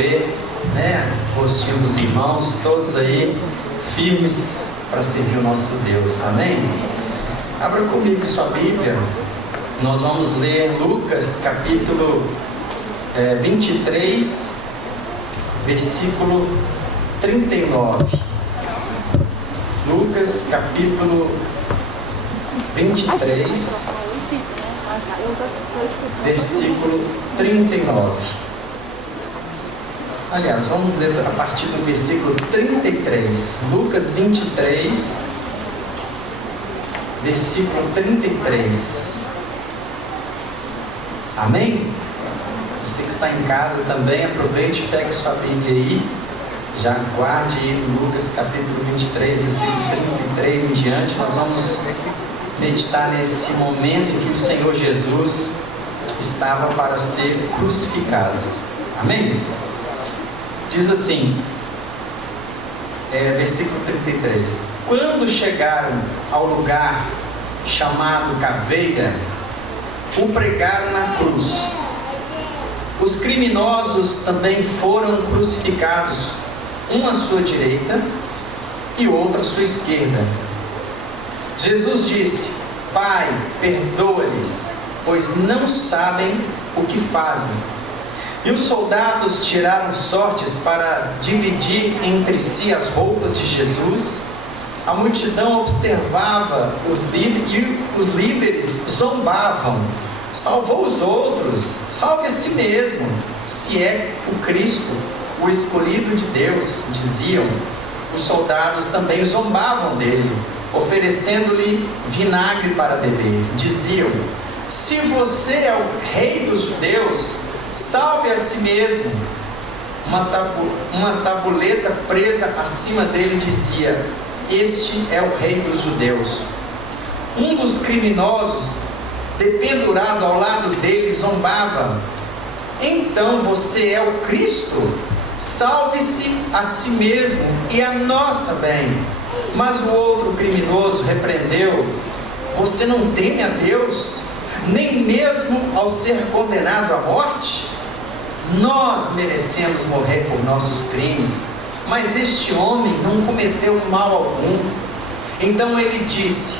ver, né, o rostinho dos irmãos, todos aí firmes para servir o nosso Deus, amém? Abra comigo sua Bíblia, nós vamos ler Lucas capítulo 23, versículo 39. Lucas capítulo 23, versículo 39. Aliás, vamos ler a partir do versículo 33. Lucas 23, versículo 33. Amém? Você que está em casa também, aproveite e pegue sua Bíblia aí. Já guarde aí no Lucas capítulo 23, versículo 33 em diante. Nós vamos meditar nesse momento em que o Senhor Jesus estava para ser crucificado. Amém? Diz assim, versículo 33. Quando chegaram ao lugar chamado Caveira, o pregaram na cruz. Os criminosos também foram crucificados, um à sua direita e outro à sua esquerda. Jesus disse: Pai, perdoa-lhes, pois não sabem o que fazem. E os soldados tiraram sortes para dividir entre si as roupas de Jesus. A multidão observava e os líderes zombavam. Salvou os outros, salve a si mesmo, se é o Cristo, o escolhido de Deus, diziam. Os soldados também zombavam dele, oferecendo-lhe vinagre para beber. Diziam: se você é o rei dos judeus, salve a si mesmo. Uma tabuleta presa acima dele dizia: este é o rei dos judeus. Um dos criminosos, dependurado ao lado dele, zombava: então você é o Cristo? Salve-se a si mesmo e a nós também. Mas o outro criminoso repreendeu: você não teme a Deus, nem mesmo ao ser condenado à morte? Nós merecemos morrer por nossos crimes, mas este homem não cometeu mal algum. Então ele disse: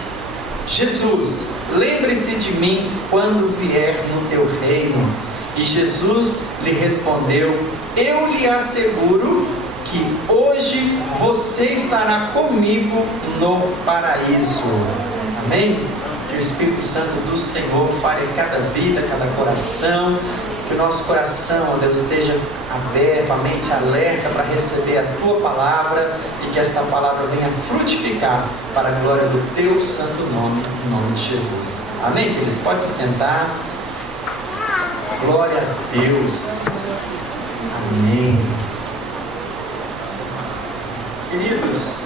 Jesus, lembre-se de mim quando vier no teu reino. E Jesus lhe respondeu: eu lhe asseguro que hoje você estará comigo no paraíso. Amém? Que o Espírito Santo do Senhor fale em cada vida, cada coração. Que o nosso coração, ó Deus, esteja aberto, a mente alerta para receber a Tua palavra e que esta palavra venha frutificar para a glória do Teu santo nome, em nome de Jesus. Amém? Eles podem se sentar. Glória a Deus. Amém. Queridos,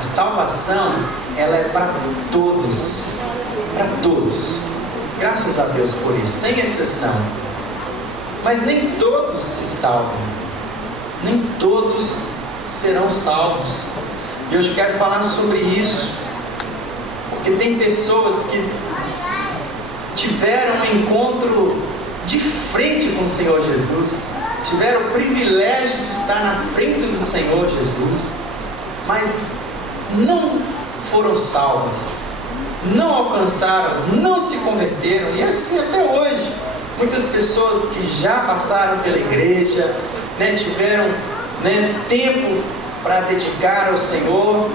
a salvação, ela é para todos. Para todos. Graças a Deus por isso, sem exceção. Mas nem todos se salvam. Nem todos serão salvos. E hoje quero falar sobre isso. Porque tem pessoas que tiveram um encontro de frente com o Senhor Jesus. Tiveram o privilégio de estar na frente do Senhor Jesus. Mas não foram salvas. Não alcançaram, não se converteram, e assim até hoje. Muitas pessoas que já passaram pela igreja, tiveram tempo para dedicar ao Senhor,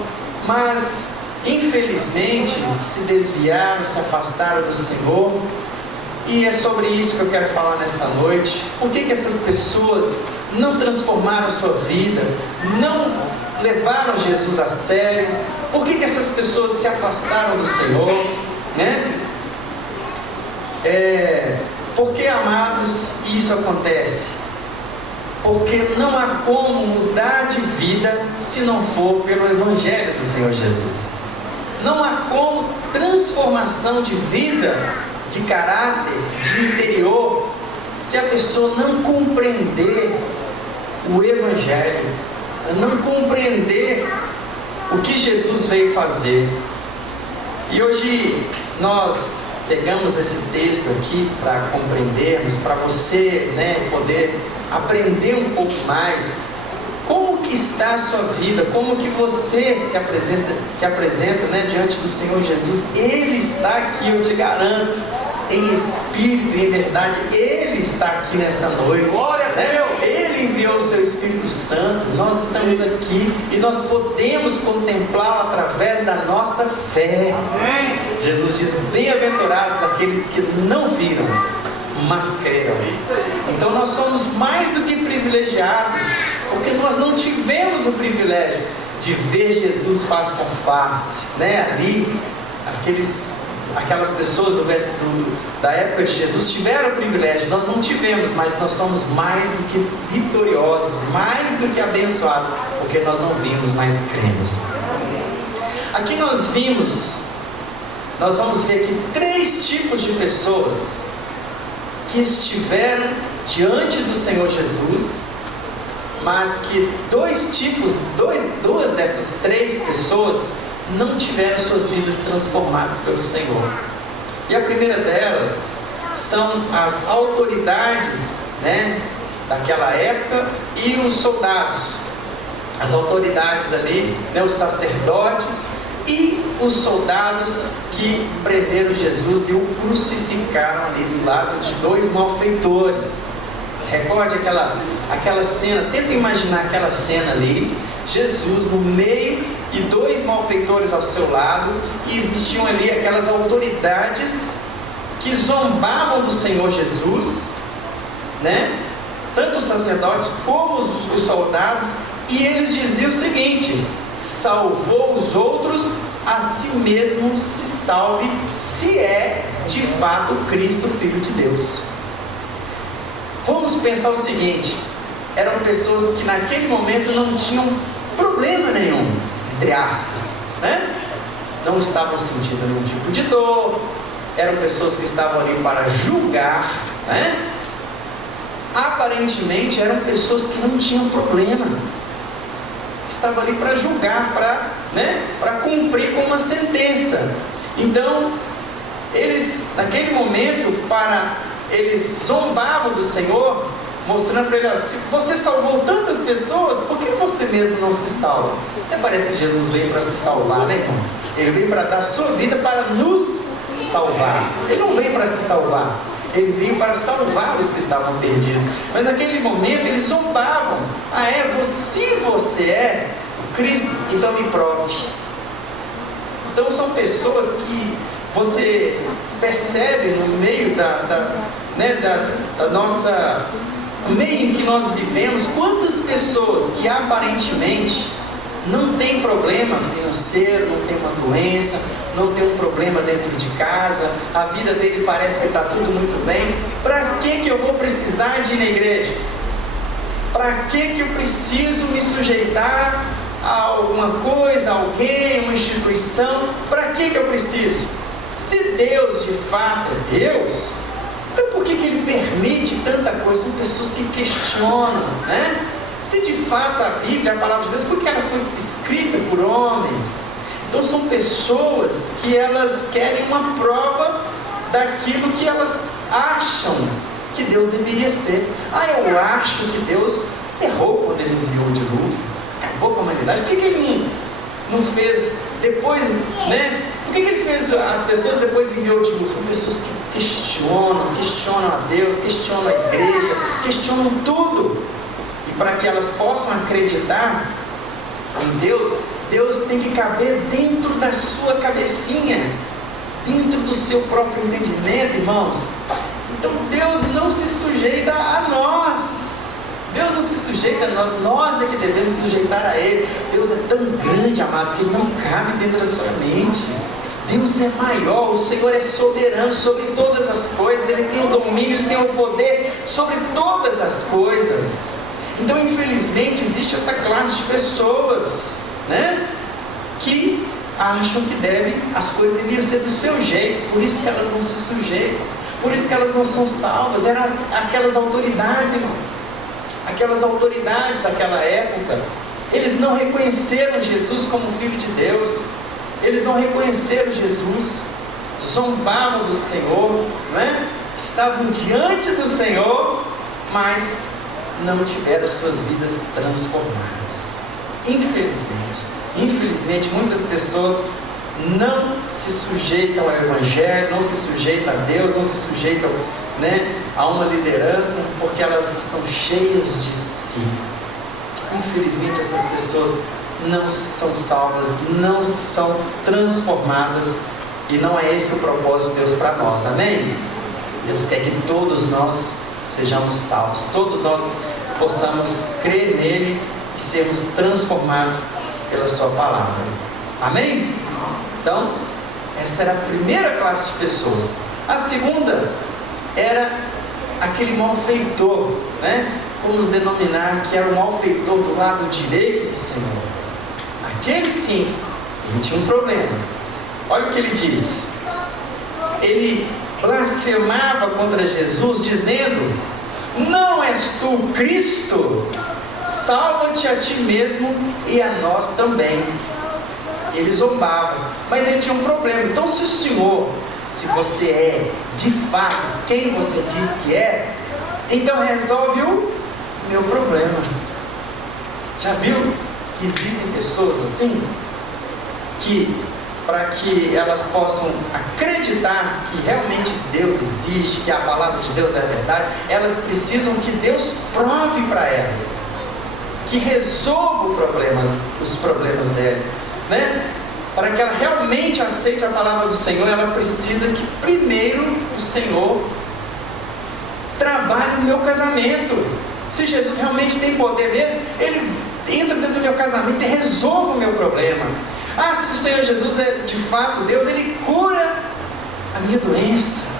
mas infelizmente se desviaram, se afastaram do Senhor. E é sobre isso que eu quero falar nessa noite. Por que essas pessoas não transformaram a sua vida, não levaram Jesus a sério? Por que essas pessoas se afastaram do Senhor? Porque, amados, isso acontece? Porque não há como mudar de vida se não for pelo Evangelho do Senhor Jesus. Não há como transformação de vida, de caráter, de interior, se a pessoa não compreender o Evangelho, não compreender o que Jesus veio fazer. E hoje nós pegamos esse texto aqui para compreendermos, para você, poder aprender um pouco mais como que está a sua vida, como que você se apresenta diante do Senhor Jesus. Ele está aqui, eu te garanto, em espírito e em verdade. Ele está aqui nessa noite. Glória a Deus! Ele enviou o seu Espírito Santo. Nós estamos aqui e nós podemos contemplá-lo através da nossa fé. Amém. Jesus diz: bem-aventurados aqueles que não viram, mas creram. Então nós somos mais do que privilegiados, porque nós não tivemos o privilégio de ver Jesus face a face, ali, aquelas pessoas da época de Jesus tiveram o privilégio, nós não tivemos, mas nós somos mais do que vitoriosos, mais do que abençoados, porque nós não vimos, mas cremos. Aqui nós vamos ver aqui 3 tipos de pessoas que estiveram diante do Senhor Jesus, mas que duas dessas 3 pessoas não tiveram suas vidas transformadas pelo Senhor. E a primeira delas são as autoridades, daquela época, e os soldados. As autoridades ali, os sacerdotes e os soldados que prenderam Jesus e o crucificaram ali do lado de 2 malfeitores. Recorde aquela cena, tenta imaginar aquela cena ali, Jesus no meio e 2 malfeitores ao seu lado, e existiam ali aquelas autoridades que zombavam do Senhor Jesus, tanto os sacerdotes como os soldados, e eles diziam o seguinte: salvou os outros, a si mesmo se salve, se é de fato Cristo, Filho de Deus. Vamos pensar o seguinte: eram pessoas que naquele momento não tinham problema nenhum, entre aspas, não estavam sentindo nenhum tipo de dor, eram pessoas que estavam ali para julgar, aparentemente eram pessoas que não tinham problema, estavam ali para julgar, para cumprir com uma sentença. Então, eles, naquele momento, eles zombavam do Senhor, mostrando para ele: se você salvou tantas pessoas, por que você mesmo não se salva? Parece que Jesus veio para se salvar, irmãos? Ele veio para dar a sua vida para nos salvar. Ele não veio para se salvar, ele veio para salvar os que estavam perdidos. Mas naquele momento eles zombavam: se você é o Cristo, então me prove. Então são pessoas que você percebe no meio da nossa meio em que nós vivemos, quantas pessoas que aparentemente não tem problema financeiro, não tem uma doença, não tem um problema dentro de casa, a vida dele parece que está tudo muito bem. Para que eu vou precisar de ir na igreja? Para que eu preciso me sujeitar a alguma coisa, a alguém, uma instituição? Para que eu preciso? Se Deus de fato é Deus, então por que Ele permite tanta coisa? São pessoas que questionam, Se de fato a Bíblia é a palavra de Deus, por que ela foi escrita por homens? Então são pessoas que elas querem uma prova daquilo que elas acham que Deus deveria ser. Eu acho que Deus errou quando Ele enviou o dilúvio, acabou com a humanidade. Por que Ele não fez depois, Por que Ele fez as pessoas depois enviou o dilúvio? São pessoas que questionam a Deus, questionam a igreja, questionam tudo. E para que elas possam acreditar em Deus, Deus tem que caber dentro da sua cabecinha, dentro do seu próprio entendimento, irmãos. Então Deus não se sujeita a nós. Deus não se sujeita a nós é que devemos sujeitar a Ele. Deus é tão grande, amados, que Ele não cabe dentro da sua mente. Deus é maior, o Senhor é soberano sobre todas as coisas, Ele tem o domínio, Ele tem o poder sobre todas as coisas. Então, infelizmente, existe essa classe de pessoas, que acham que as coisas deveriam ser do seu jeito, por isso que elas não se sujeitam, por isso que elas não são salvas. Eram aquelas autoridades, irmão, aquelas autoridades daquela época. Eles não reconheceram Jesus como Filho de Deus, eles não reconheceram Jesus. zombavam do Senhor, né? Estavam diante do Senhor, mas não tiveram suas vidas transformadas. Infelizmente, muitas pessoas não se sujeitam ao Evangelho, não se sujeitam a Deus, não se sujeitam, né, a uma liderança, porque elas estão cheias de si. Infelizmente, essas pessoas não são salvas, não são transformadas, e não é esse o propósito de Deus para nós, amém? Deus quer que todos nós sejamos salvos, todos nós possamos crer nele e sermos transformados pela sua palavra, amém? Então, essa era a primeira classe de pessoas. A segunda era aquele malfeitor, né? Vamos denominar que era o malfeitor do lado direito do Senhor. Aquele sim, ele tinha um problema. Olha o que ele diz. Ele blasfemava contra Jesus, dizendo: não és tu Cristo? Salva-te a ti mesmo e a nós também. Ele zombava, mas ele tinha um problema. Então, se o Senhor, se você é de fato quem você diz que é, então resolve o meu problema. Já viu que existem pessoas assim, que para que elas possam acreditar que realmente Deus existe, que a palavra de Deus é verdade, elas precisam que Deus prove para elas, que resolva os problemas dela, né? Para que ela realmente aceite a palavra do Senhor, ela precisa que primeiro o Senhor trabalhe no meu casamento. Se Jesus realmente tem poder mesmo, Ele entra dentro do meu casamento e resolve o meu problema. Se o Senhor Jesus é de fato Deus, Ele cura a minha doença,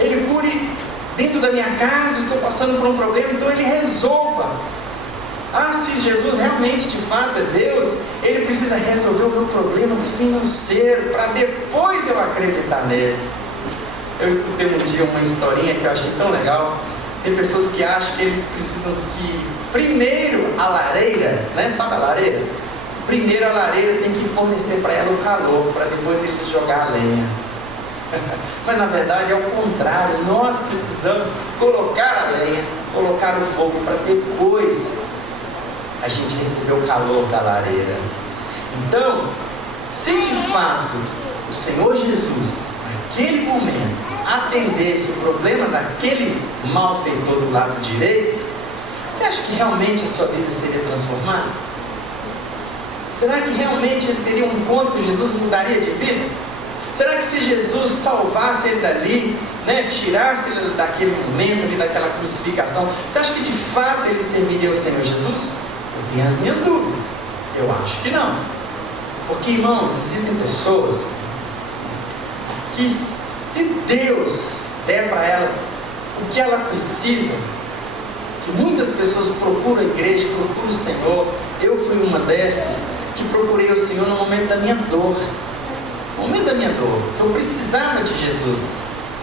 Ele cure dentro da minha casa, estou passando por um problema, então Ele resolva. Se Jesus realmente de fato é Deus, Ele precisa resolver o meu problema financeiro, para depois eu acreditar nele. Eu escutei um dia uma historinha que eu achei tão legal. Tem pessoas que acham que eles precisam que primeiro a lareira, né? Sabe a lareira? Primeiro a lareira tem que fornecer para ela o calor, para depois ele jogar a lenha. Mas na verdade é o contrário. Nós precisamos colocar a lenha, colocar o fogo, para depois a gente receber o calor da lareira. Então, se de fato o Senhor Jesus, naquele momento, atendesse o problema daquele malfeitor do lado direito, você acha que realmente a sua vida seria transformada? Será que realmente ele teria um encontro com Jesus e mudaria de vida? Será que se Jesus salvasse ele dali, né, tirasse ele daquele momento ali, daquela crucificação, você acha que de fato ele serviria ao Senhor Jesus? Eu tenho as minhas dúvidas. Eu acho que não. Porque, irmãos, existem pessoas que, se Deus der para ela o que ela precisa, que muitas pessoas procuram a igreja, procuram o Senhor. Eu fui uma dessas que procurei o Senhor no momento da minha dor. No momento da minha dor, que eu precisava de Jesus.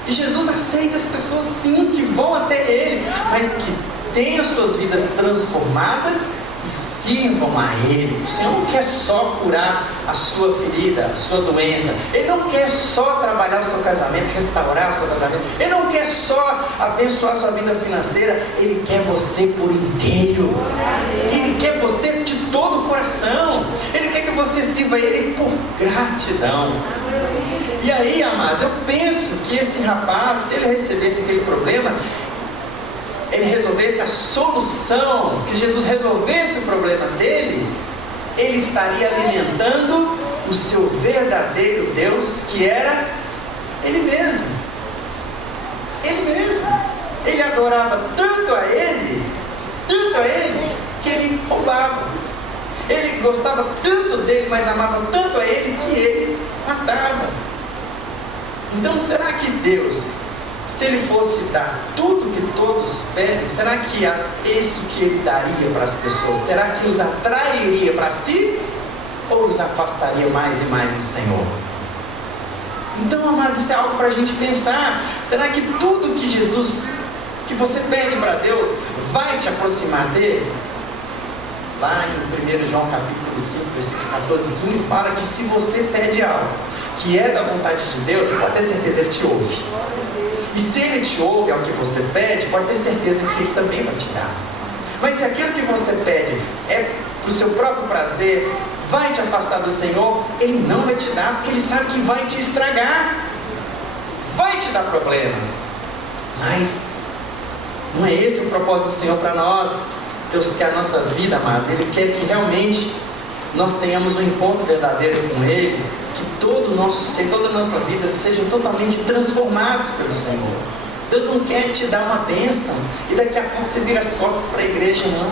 E Jesus aceita as pessoas sim, que vão até Ele, mas que tenham suas vidas transformadas e sirvam a Ele. O Senhor não quer só curar a sua ferida, a sua doença. Ele não quer só trabalhar o seu casamento, restaurar o seu casamento. Ele não quer só abençoar a sua vida financeira. Ele quer você por inteiro. Ele quer você de todo o coração. Ele quer que você sirva a Ele por gratidão. E aí, amados, eu penso que esse rapaz, se ele recebesse aquele problema, ele resolvesse a solução, que Jesus resolvesse o problema dele, ele estaria alimentando o seu verdadeiro Deus, que era Ele mesmo. Ele mesmo. Ele adorava tanto a Ele, que ele roubava. Ele gostava tanto dele, mas amava tanto a Ele, que ele matava. Então, será que Deus, se Ele fosse dar tudo que todos pedem, será que isso que Ele daria para as pessoas, será que os atrairia para si, ou os afastaria mais e mais do Senhor? Então, amados, isso é algo para a gente pensar. Será que tudo que Jesus, que você pede para Deus, vai te aproximar dele? Lá em 1 João capítulo 5, versículo 14 e 15, fala que se você pede algo que é da vontade de Deus, você pode ter certeza, Ele te ouve. E se Ele te ouve ao que você pede, pode ter certeza que Ele também vai te dar. Mas se aquilo que você pede é para o seu próprio prazer, vai te afastar do Senhor, Ele não vai te dar, porque Ele sabe que vai te estragar, vai te dar problema. Mas não é esse o propósito do Senhor para nós. Deus quer a nossa vida, amados. Ele quer que realmente nós tenhamos um encontro verdadeiro com Ele, que todo o nosso ser, toda a nossa vida sejam totalmente transformados pelo Senhor. Deus não quer te dar uma bênção e daqui a pouco você vira as costas para a igreja, não.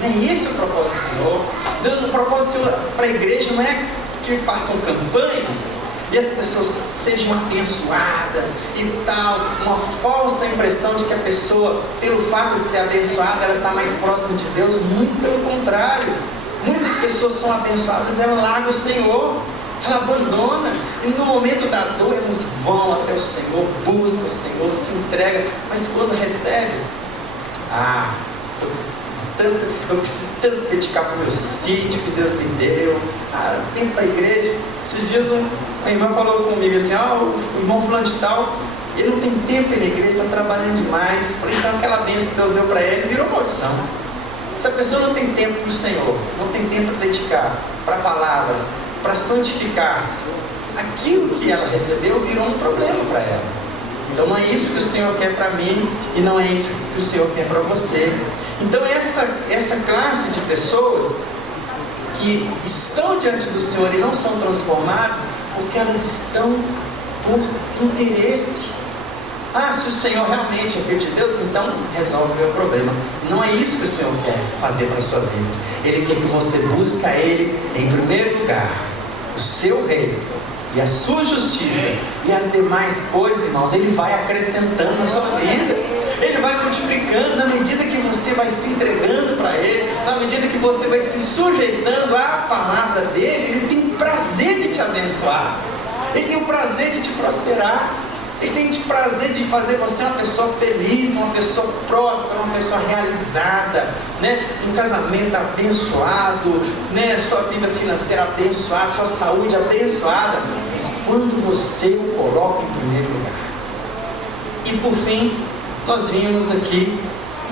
Não é esse o propósito do Senhor. Deus, o propósito para a igreja não é que façam campanhas e as pessoas sejam abençoadas e tal, uma falsa impressão de que a pessoa, pelo fato de ser abençoada, ela está mais próxima de Deus. Muito pelo contrário. Muitas pessoas são abençoadas, ela larga o Senhor, ela abandona, e no momento da dor elas vão até o Senhor, buscam o Senhor, se entregam, mas quando recebe, eu preciso tanto dedicar para o meu sítio que Deus me deu, vem para a igreja. Esses dias uma irmã falou comigo assim, o irmão fulano de tal, ele não tem tempo na igreja, está trabalhando demais. Então aquela bênção que Deus deu para ele virou maldição. Se a pessoa não tem tempo para o Senhor, não tem tempo para dedicar para a palavra, para santificar-se, aquilo que ela recebeu virou um problema para ela. Então não é isso que o Senhor quer para mim e não é isso que o Senhor quer para você. Então essa classe de pessoas que estão diante do Senhor e não são transformadas, porque elas estão por interesse. Se o Senhor realmente é filho de Deus, então resolve o meu problema. Não é isso que o Senhor quer fazer para a sua vida. Ele quer que você busque Ele em primeiro lugar, o seu reino e a sua justiça, e as demais coisas, irmãos, Ele vai acrescentando na sua vida. Ele vai multiplicando na medida que você vai se entregando para Ele, na medida que você vai se sujeitando à palavra dEle. Ele tem prazer de te abençoar, Ele tem o prazer de te prosperar, Ele tem o prazer de fazer você uma pessoa feliz, uma pessoa próspera, uma pessoa realizada, né? Um casamento abençoado, né? Sua vida financeira abençoada, sua saúde abençoada, mas quando você o coloca em primeiro lugar. E por fim, nós vimos aqui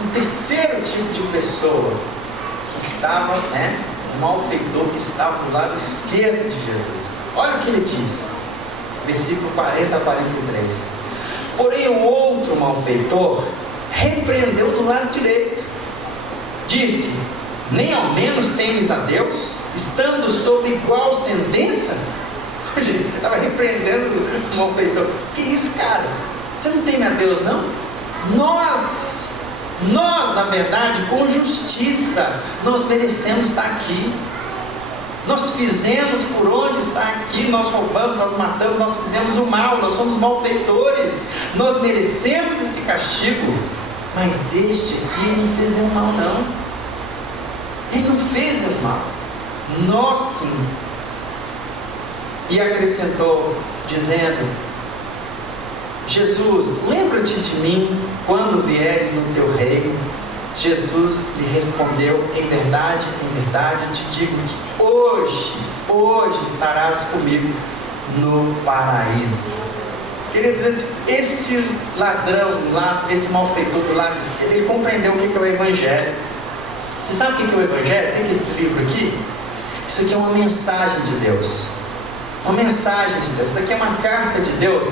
um terceiro tipo de pessoa que estava, um malfeitor que estava do lado esquerdo de Jesus. Olha o que ele diz, versículo 40 a 43. Porém o outro malfeitor repreendeu do lado direito, disse: nem ao menos temes a Deus, estando sob igual sentença? Ele estava repreendendo o malfeitor. Que isso, cara? Você não teme a Deus, não? Nós, na verdade, com justiça, nós merecemos estar aqui. Nós fizemos por onde está aqui, nós roubamos, nós matamos, nós fizemos o mal, nós somos malfeitores, nós merecemos esse castigo. Mas este aqui não fez nenhum mal, não. Ele não fez nenhum mal. Nós sim. E acrescentou, dizendo: Jesus, lembra-te de mim quando vieres no teu reino. Jesus lhe respondeu: em verdade, te digo que hoje estarás comigo no paraíso. Queria dizer, esse ladrão, esse malfeitor do lado esquerdo, ele compreendeu o que é o Evangelho. Você sabe o que é o Evangelho? Tem esse livro aqui? Isso aqui é uma mensagem de Deus. Uma mensagem de Deus. Isso aqui é uma carta de Deus,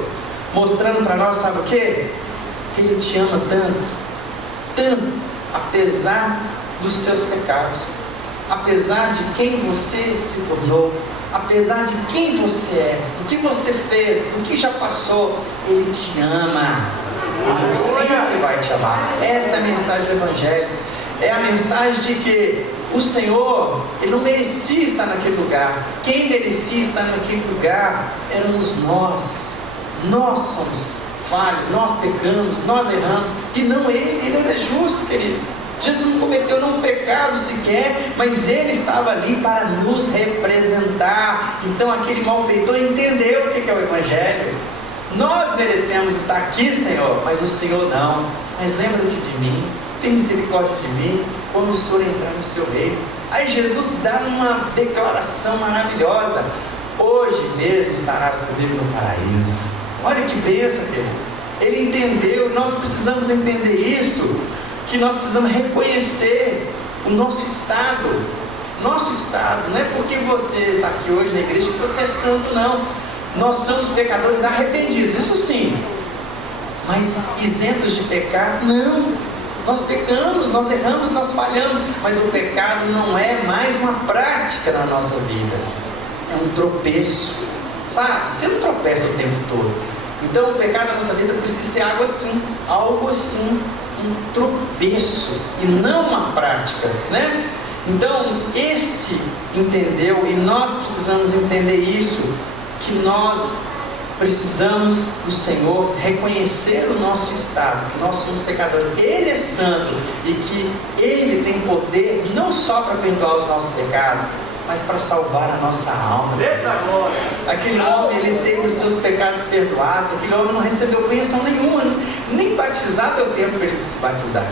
mostrando para nós, sabe o quê? Que Ele te ama tanto, apesar dos seus pecados, apesar de quem você se tornou, apesar de quem você é, do que você fez, do que já passou, Ele te ama. Ele sempre vai te amar. Essa é a mensagem do Evangelho. É a mensagem de que o Senhor, Ele não merecia estar naquele lugar. Quem merecia estar naquele lugar éramos nós. Nós somos falhos, nós pecamos, nós erramos, e não Ele era justo, queridos. Jesus não cometeu nenhum pecado sequer, mas Ele estava ali para nos representar. Então aquele malfeitor entendeu o que é o Evangelho. Nós merecemos estar aqui, Senhor, mas o Senhor não. Mas lembra-te de mim, tem misericórdia de mim, quando o Senhor entrar no seu reino. Aí Jesus dá uma declaração maravilhosa: hoje mesmo estarás comigo no paraíso. Olha que bênção, querido. Ele entendeu, nós precisamos entender isso, que nós precisamos reconhecer o nosso estado. Nosso estado, não é porque você está aqui hoje na igreja que você é santo, não. Nós somos pecadores arrependidos, isso sim, mas isentos de pecar, não. Nós pecamos, nós erramos, nós falhamos, mas o pecado não é mais uma prática na nossa vida, é um tropeço, sabe? Você não tropeça o tempo todo. Então o pecado na nossa vida precisa ser algo assim, um tropeço e não uma prática, né? Então esse entendeu, e nós precisamos entender isso, que nós precisamos do Senhor, reconhecer o nosso estado, que nós somos pecadores. Ele é santo e que Ele tem poder não só para perdoar os nossos pecados, mas para salvar a nossa alma. Aquele homem, ele teve os seus pecados perdoados. Aquele homem não recebeu bênção nenhuma, nem batizar deu tempo para ele se batizar.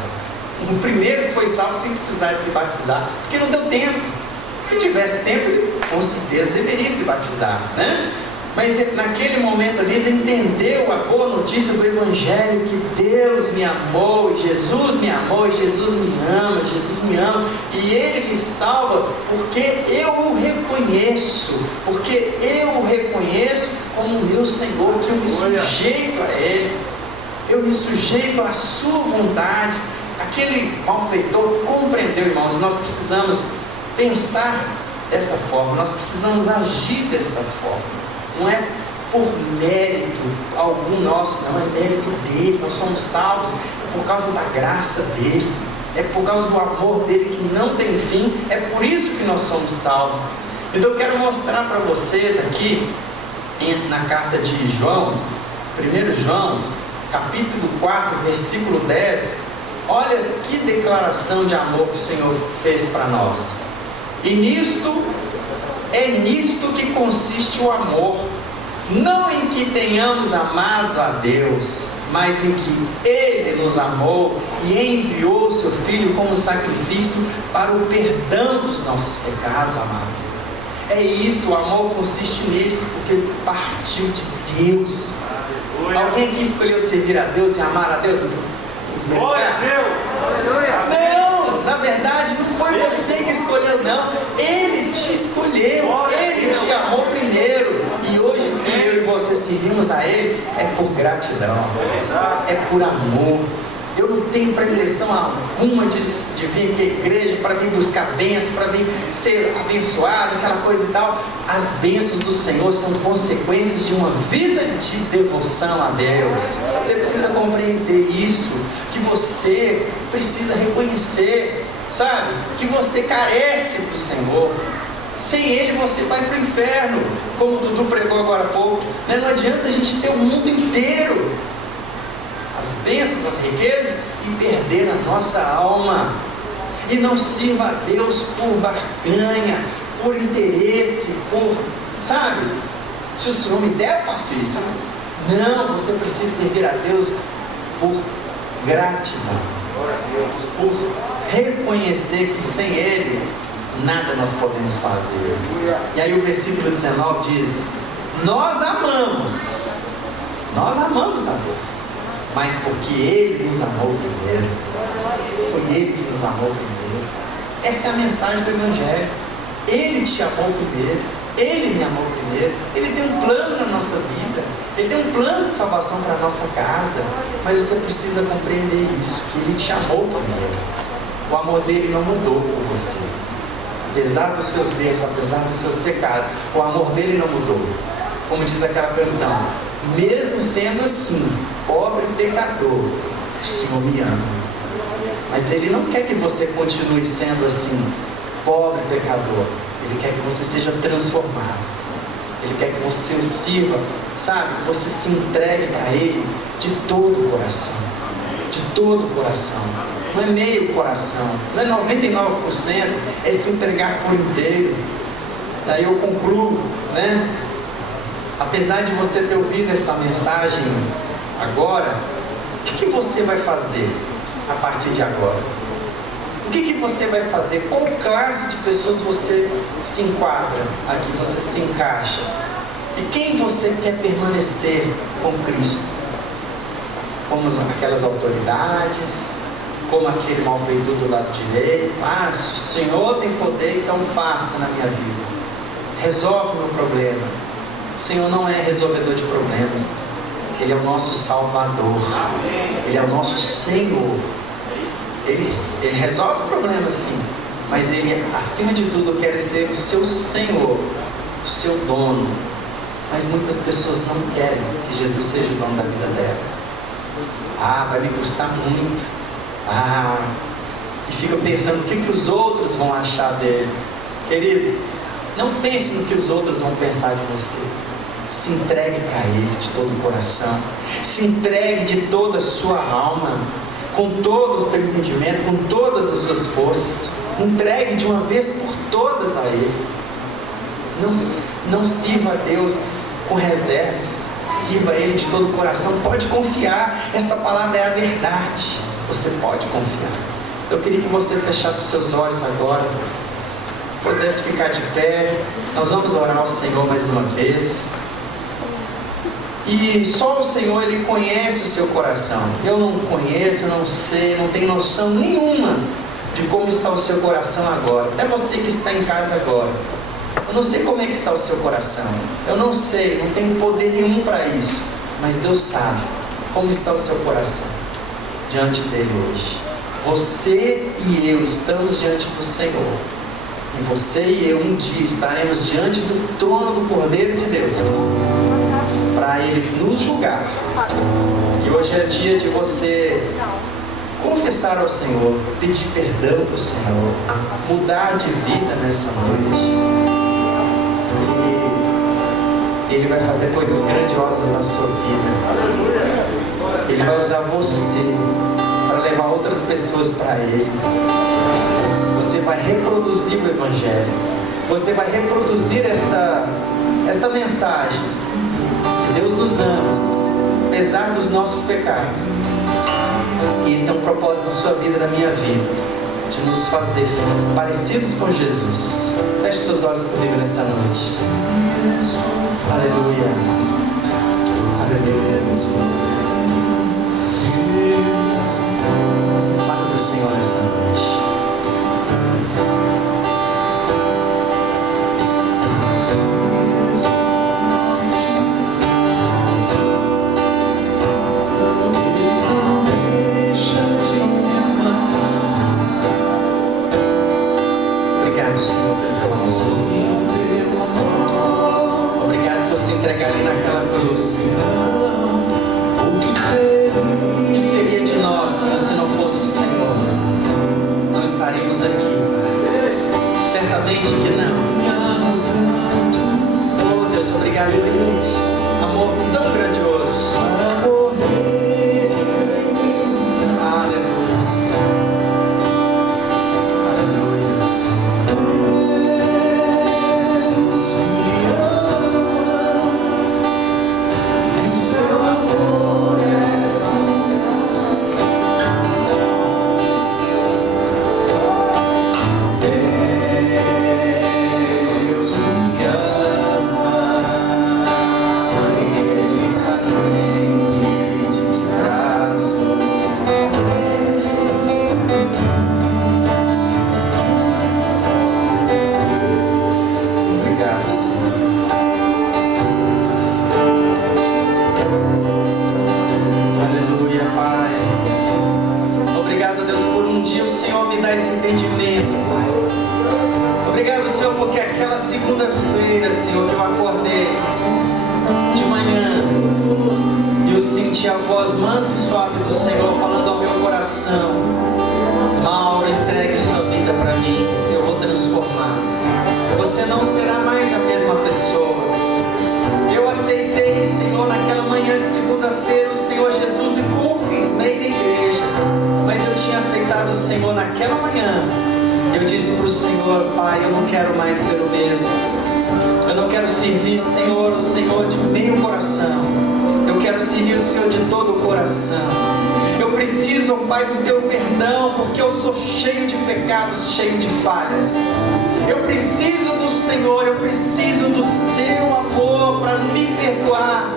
O primeiro que foi salvo sem precisar de se batizar, porque não deu tempo. Se tivesse tempo, ele com certeza deveria se batizar, né? Mas naquele momento ali, ele entendeu a boa notícia do Evangelho, que Deus me amou, e Jesus me amou, e Jesus me ama, e Ele me salva, porque eu o reconheço, como meu Senhor, que eu me sujeito a Ele, eu me sujeito à sua vontade. Aquele malfeitor compreendeu, irmãos. Nós precisamos pensar dessa forma, nós precisamos agir dessa forma. Não é por mérito algum nosso, não, é mérito dele. Nós somos salvos por causa da graça dele, é por causa do amor dele que não tem fim, é por isso que nós somos salvos. Então eu quero mostrar para vocês aqui, na carta de João, 1 João, capítulo 4, versículo 10, olha que declaração de amor que o Senhor fez para nós. E é nisto que consiste o amor, não em que tenhamos amado a Deus, mas em que Ele nos amou e enviou o seu Filho como sacrifício para o perdão dos nossos pecados, amados. É isso, o amor consiste nisso, porque partiu de Deus. Alguém aqui escolheu servir a Deus e amar a Deus? Glória a Deus! Não, na verdade não foi você que escolheu, não. Ele te escolheu, Ele te amou primeiro. E hoje, se eu e você servimos a Ele, é por gratidão, é por amor. Eu não tenho pretensão alguma de vir para a igreja para vir buscar bênçãos, para vir ser abençoado, aquela coisa e tal. As bênçãos do Senhor são consequências de uma vida de devoção a Deus. Você precisa compreender isso, que você precisa reconhecer, sabe? Que você carece do Senhor. Sem Ele você vai para o inferno, como o Dudu pregou agora há pouco. Não adianta a gente ter o mundo inteiro, as bênçãos, as riquezas, e perder a nossa alma. E não sirva a Deus por barganha, por interesse, sabe? Se o Senhor me der, eu faço isso. Não, você precisa servir a Deus por gratidão, por reconhecer que sem Ele nada nós podemos fazer. E aí o versículo 19 diz: nós amamos a Deus, mas porque Ele nos amou primeiro. Foi Ele que nos amou primeiro. Essa é a mensagem do Evangelho. Ele te amou primeiro, Ele me amou primeiro. Ele tem um plano na nossa vida, Ele tem um plano de salvação para a nossa casa. Mas você precisa compreender isso, que Ele te amou primeiro. O amor dele não mudou por você. Apesar dos seus erros, apesar dos seus pecados, o amor dele não mudou. Como diz aquela canção: mesmo sendo assim, pobre e pecador, o Senhor me ama. Mas Ele não quer que você continue sendo assim, pobre e pecador. Ele quer que você seja transformado. Ele quer que você o sirva, sabe? Que você se entregue para Ele de todo o coração. De todo o coração. Não é meio coração, não é 99%, é se entregar por inteiro. Daí eu concluo, né? Apesar de você ter ouvido essa mensagem agora, o que você vai fazer a partir de agora? O que você vai fazer? Qual classe de pessoas você se enquadra aqui, você se encaixa? E quem você quer permanecer com Cristo? Como aquelas autoridades, como aquele malfeitor do lado direito. Se o Senhor tem poder, então faça na minha vida. Resolve o meu problema. O Senhor não é resolvedor de problemas. Ele é o nosso Salvador. Ele é o nosso Senhor. Ele resolve problemas, sim, mas Ele, acima de tudo, quer ser o seu Senhor, o seu dono. Mas muitas pessoas não querem que Jesus seja o dono da vida delas. Vai me custar muito. E fica pensando o que os outros vão achar dele. Querido, não pense no que os outros vão pensar de você. Se entregue para Ele de todo o coração. Se entregue de toda a sua alma, com todo o teu entendimento, com todas as suas forças. Entregue de uma vez por todas a Ele. Não sirva a Deus com reservas. Sirva a Ele de todo o coração. Pode confiar. Essa palavra é a verdade. Você pode confiar. Então eu queria que você fechasse os seus olhos agora, pudesse ficar de pé. Nós vamos orar ao Senhor mais uma vez. E só o Senhor, Ele conhece o seu coração. Eu não conheço, eu não sei, não tenho noção nenhuma de como está o seu coração agora. Até você que está em casa agora. Eu não sei como é que está o seu coração. Eu não sei, não tenho poder nenhum para isso. Mas Deus sabe como está o seu coração diante dele hoje. Você e eu estamos diante do Senhor. E você e eu um dia estaremos diante do trono do Cordeiro de Deus, para eles nos julgar. E hoje é dia de você confessar ao Senhor, pedir perdão para o Senhor, mudar de vida nessa noite. E Ele vai fazer coisas grandiosas na sua vida. Ele vai usar você para levar outras pessoas para Ele. Você vai reproduzir o Evangelho. Você vai reproduzir esta mensagem. Deus nos ama, apesar dos nossos pecados. E Ele tem um propósito na sua vida e na minha vida, de nos fazer parecidos com Jesus. Feche seus olhos comigo nessa noite. Aleluia. Aleluia. Fale do Senhor nessa noite. Entregar ali naquela cruz. O que seria de nós se não fosse o Senhor? Não estaríamos aqui, Pai. Certamente que não. Oh Deus, obrigado por esse amor tão grandioso. Aleluia, Senhor. Segunda-feira, Senhor, que eu acordei de manhã e eu senti a voz mansa e suave do Senhor falando ao meu coração: Mauro, entregue sua vida para mim, eu vou transformar. Você não será mais a mesma pessoa. Eu aceitei, Senhor, naquela manhã de segunda-feira o Senhor Jesus e confirmei na igreja, mas eu tinha aceitado o Senhor naquela manhã. Eu disse para o Senhor: Pai, eu não quero mais ser o mesmo. Eu não quero servir, Senhor, o Senhor de meio coração. Eu quero servir o Senhor de todo o coração. Eu preciso, ó Pai, do Teu perdão, porque eu sou cheio de pecados, cheio de falhas. Eu preciso do Senhor, eu preciso do Seu amor para me perdoar.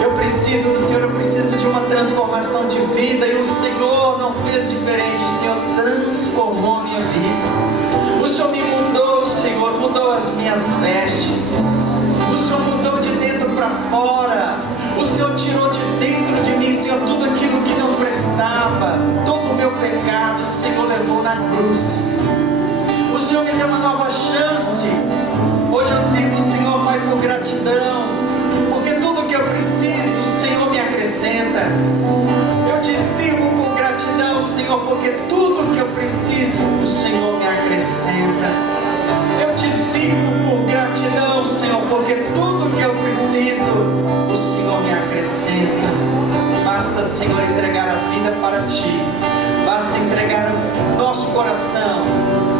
Eu preciso do Senhor, eu preciso de uma transformação de vida, e o Senhor não fez diferente, o Senhor transformou a minha vida. O Senhor me mudou, Senhor, mudou as minhas vestes. O Senhor mudou de dentro para fora. O Senhor tirou de dentro de mim, Senhor, tudo aquilo que não prestava. Todo o meu pecado, o Senhor levou na cruz. O Senhor me deu uma nova chance. Hoje eu sirvo o Senhor, Pai, por gratidão, porque tudo que eu preciso, o Senhor me acrescenta. Eu te sirvo por gratidão, Senhor, porque tudo que eu preciso, o Senhor me acrescenta. Eu te sirvo por gratidão, Senhor, porque tudo que eu preciso, o Senhor me acrescenta. Basta, Senhor, entregar a vida para Ti. Basta entregar o nosso coração.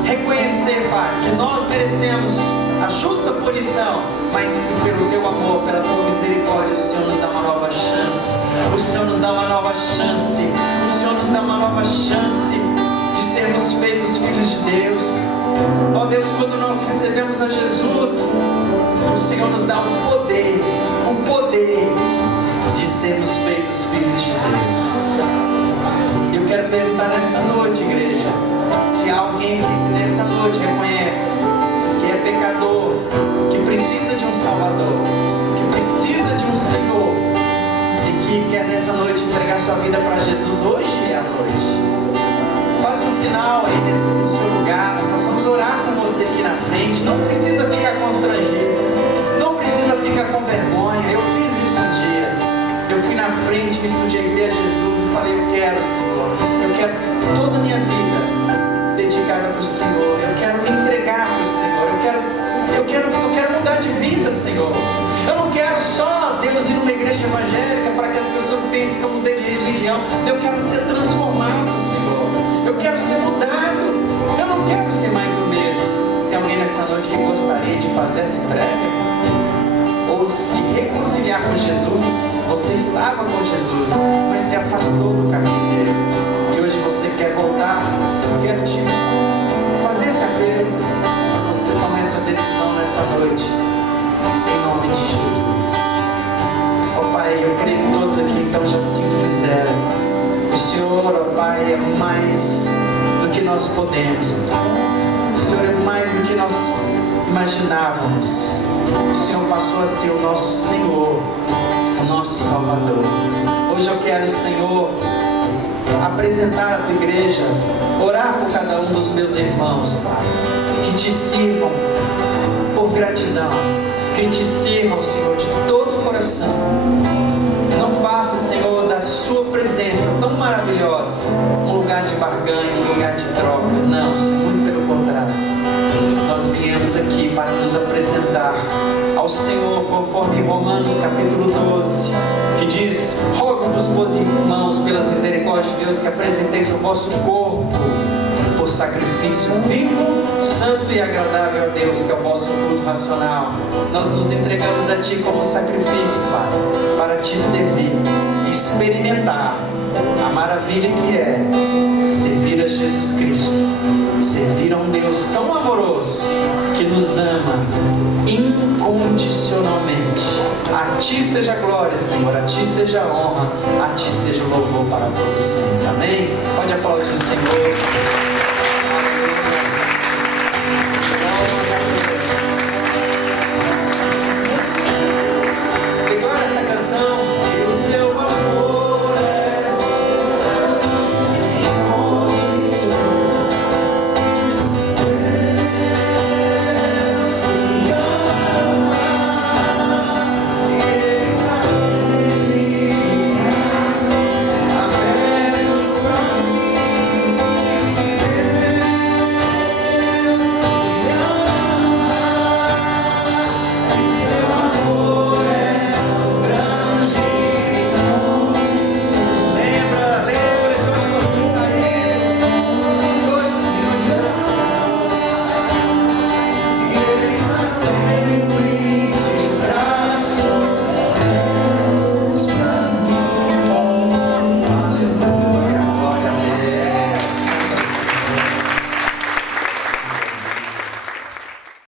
Reconhecer, Pai, que nós merecemos a justa punição, mas pelo Teu amor, pela Tua misericórdia, o Senhor nos dá uma nova chance. O Senhor nos dá uma nova chance. O Senhor nos dá uma nova chance de sermos feitos filhos de Deus. Ó Deus, quando nós recebemos a Jesus, o Senhor nos dá o poder de sermos feitos filhos de Deus. Eu quero perguntar nessa noite, igreja, se há alguém que nessa noite reconhece que é pecador, que precisa de um Salvador, que precisa de um Senhor, e que quer nessa noite entregar sua vida para Jesus. Hoje é a noite. Faça um sinal aí no seu lugar. Nós vamos orar com você aqui na frente. Não precisa ficar constrangido, não precisa ficar com vergonha. Eu fiz isso um dia. Eu fui na frente, me sujeitei a Jesus e falei: eu quero, Senhor, eu quero toda a minha vida dedicada para o Senhor. Eu quero me entregar para o Senhor. Eu quero mudar de vida, Senhor. Eu não quero só, Deus, ir numa igreja evangélica para que as pessoas pensem que eu mudei de religião. Eu quero ser transformado, Senhor. Eu quero ser mudado. Eu não quero ser mais o mesmo. Tem alguém nessa noite que gostaria de fazer essa entrega? Ou se reconciliar com Jesus? Você estava com Jesus, mas se afastou do caminho dele, e hoje você quer voltar. Eu quero te fazer esse apelo para você tomar essa decisão nessa noite, em nome de Jesus. Ó Pai, eu creio que todos aqui então já assim fizeram. O Senhor, ó Pai, é mais do que nós podemos. O Senhor é mais do que nós imaginávamos. O Senhor passou a ser o nosso Senhor, o nosso Salvador. Hoje eu quero, Senhor, apresentar a Tua igreja, orar por cada um dos meus irmãos, Pai, que Te sirvam por gratidão, que Te sirvam, Senhor, de todo o coração. Não faça, Senhor, da Sua presença tão maravilhosa um lugar de barganha, um lugar de troca. Não, Senhor, muito pelo contrário. Nós viemos aqui para nos apresentar ao Senhor, conforme Romanos capítulo 12, que diz: rogo-vos, pois, irmãos, pelas misericórdias de Deus, que apresenteis o vosso corpo por sacrifício vivo, santo e agradável a Deus, que é o vosso culto racional. Nós nos entregamos a Ti como sacrifício, Pai, para Te servir, experimentar a maravilha que é servir a Jesus Cristo, servir a um Deus tão amoroso, que nos ama incondicionalmente. A Ti seja a glória, Senhor, a Ti seja a honra, a Ti seja o louvor para todos sempre. Amém? Pode aplaudir o Senhor.